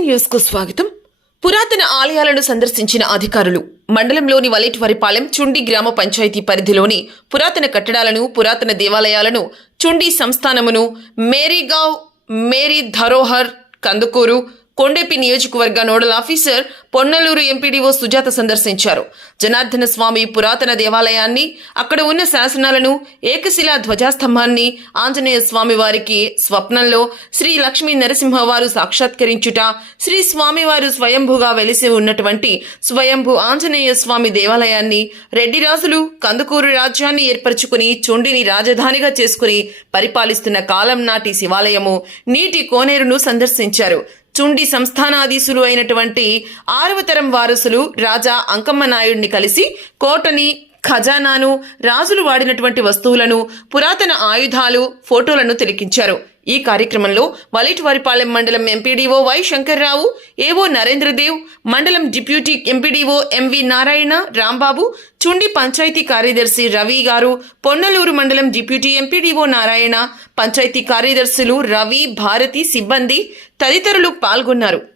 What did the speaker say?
న్యూస్కు స్వాగతం. పురాతన ఆలయాలను సందర్శించిన అధికారులు మండలంలోని వలేటివారిపాలెం చుండి గ్రామ పంచాయతీ పరిధిలోని పురాతన కట్టడాలను పురాతన దేవాలయాలను చుండి సంస్థానమును మేరీగావ్ మేరీ ధరోహర్ కందుకూరు కొండెపి నియోజకవర్గ nodal officer Ponnaluru MPDO Sujatha సందర్శించారు. జనార్దన స్వామి పురాతన దేవాలయాన్ని అక్కడ ఉన్న శాసనాలను ఏకశిలా ధ్వజాస్తంభాన్ని ఆంజనేయ స్వామి వారికి స్వప్నంలో శ్రీ లక్ష్మీ నరసింహవారు సాక్షాత్కరించుట శ్రీ స్వామివారు స్వయంభుగా వెలిసి ఉన్నటువంటి స్వయంభు ఆంజనేయ స్వామి దేవాలయాన్ని రెడ్డిరాజులు కందుకూరు రాజ్యాన్ని ఏర్పరచుకుని చుండిని రాజధానిగా చేసుకుని పరిపాలిస్తున్న కాలం నాటి శివాలయము నీటి కోనేరును సందర్శించారు. చుండి సంస్థానాధీశులు అయినటువంటి ఆరవ తరం వారసులు రాజా అంకమ్మ నాయుడిని కలిసి కోటని ఖజానాను రాజులు వాడినటువంటి వస్తువులను పురాతన ఆయుధాలు ఫోటోలను తిలకించారు. ఈ కార్యక్రమంలో వలిటివారిపాలెం మండలం MPDO why Shankarrao AO Narendradev మండలం deputy MPDO MV Narayana Rambabu Chundi panchayat కార్యదర్శి రవి గారు పొన్నలూరు మండలం డిప్యూటీ ఎంపీడీఓ నారాయణ పంచాయతీ కార్యదర్శులు రవి భారతి సిబ్బంది తదితరులు పాల్గొన్నారు.